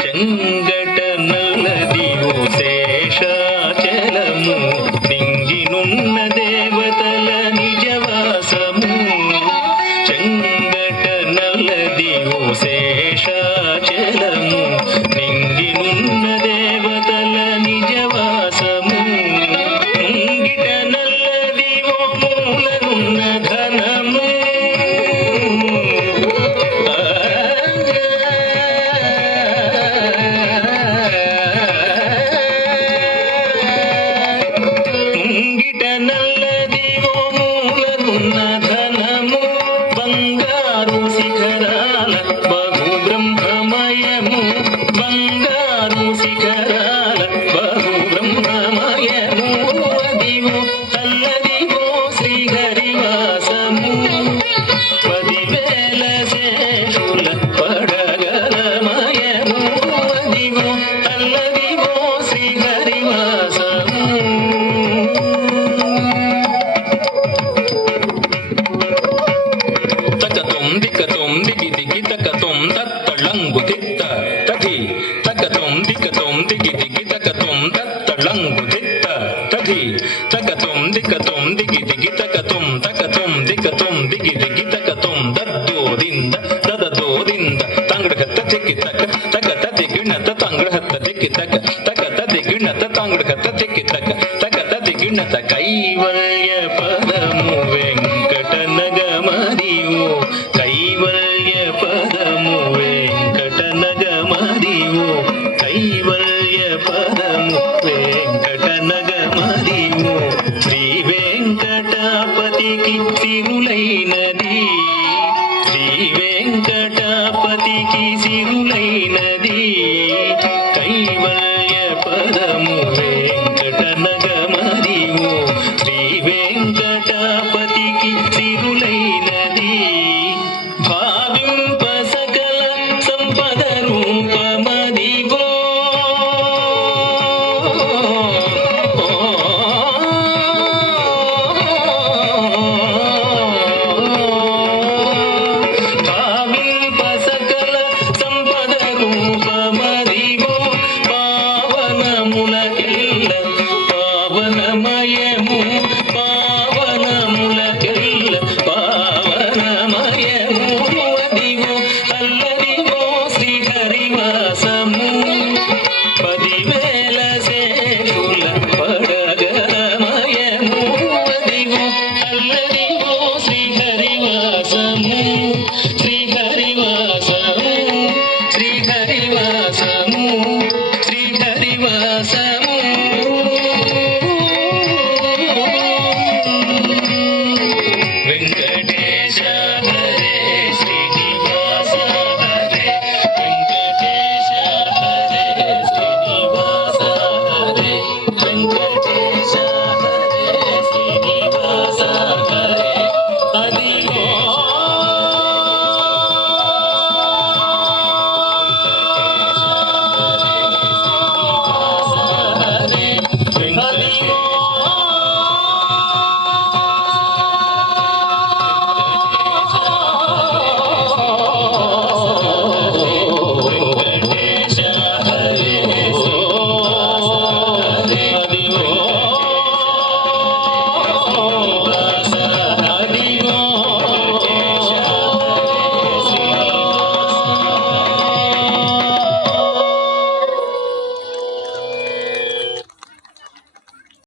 చెంగట నల్లదివో శేషాచలము నింగినున్న దేవతల నిజవాసము చెంగట నల్లదివో శేషాచలము నింగినున్న దేవతల నిజవాసము ముంగిట నల్లదివో మూలనున్న ధనము ముంగిట నల్లదివో మూలనున్న ధనము బంగారు శిఖరాల బహు బ్రహ్మమయము బంగారు శిఖరాల బహు బ్రహ్మమయము అదివో అల్లదివో శ్రీహరివాసము 10,000 శేషుల పడగలమయము అదివో అల్లదివో శ్రీహరివాసము తకతం దికతం దిగి దిగి తకతం తత్తళంగు తిత్త తథి తకతం దికతం దిగి దిగి తకతం తత్తళంగు తిత్త తథి తకతం దికతం దిగి దిగి తకతం తకతం దికతం దిగి దిగి తకతం దద్దోದಿಂದ దదదోದಿಂದ ತಂಗಡಹತ್ತ ತಿಕ್ಕಿ ತಕ ತಕತ ದಿಗಿಣತ ತಂಗಡಹತ್ತ ತಿಕ್ಕಿ ತಕ ತಕತ ದಿಗಿಣತ ತಂಗಡಹತ್ತ ತಿಕ್ಕಿ ತಕ ತಕತ ದಿಗಿಣತ ಕೈವಲ್ಯ ಪದಮು ವೆಂಕಟ ನಗಮದಿವೋ ಕೈವಲ್ಯ ಪದಮು ವೆಂಕಟ ನಗಮದಿವೋ ಕೈವಲ್ಯ ಪದಮು ವೆಂಕಟ నగమదివో శ్రీ వెంకటాపతికి సిరులైనది శ్రీ వెంకటాపతికి సిరులైనది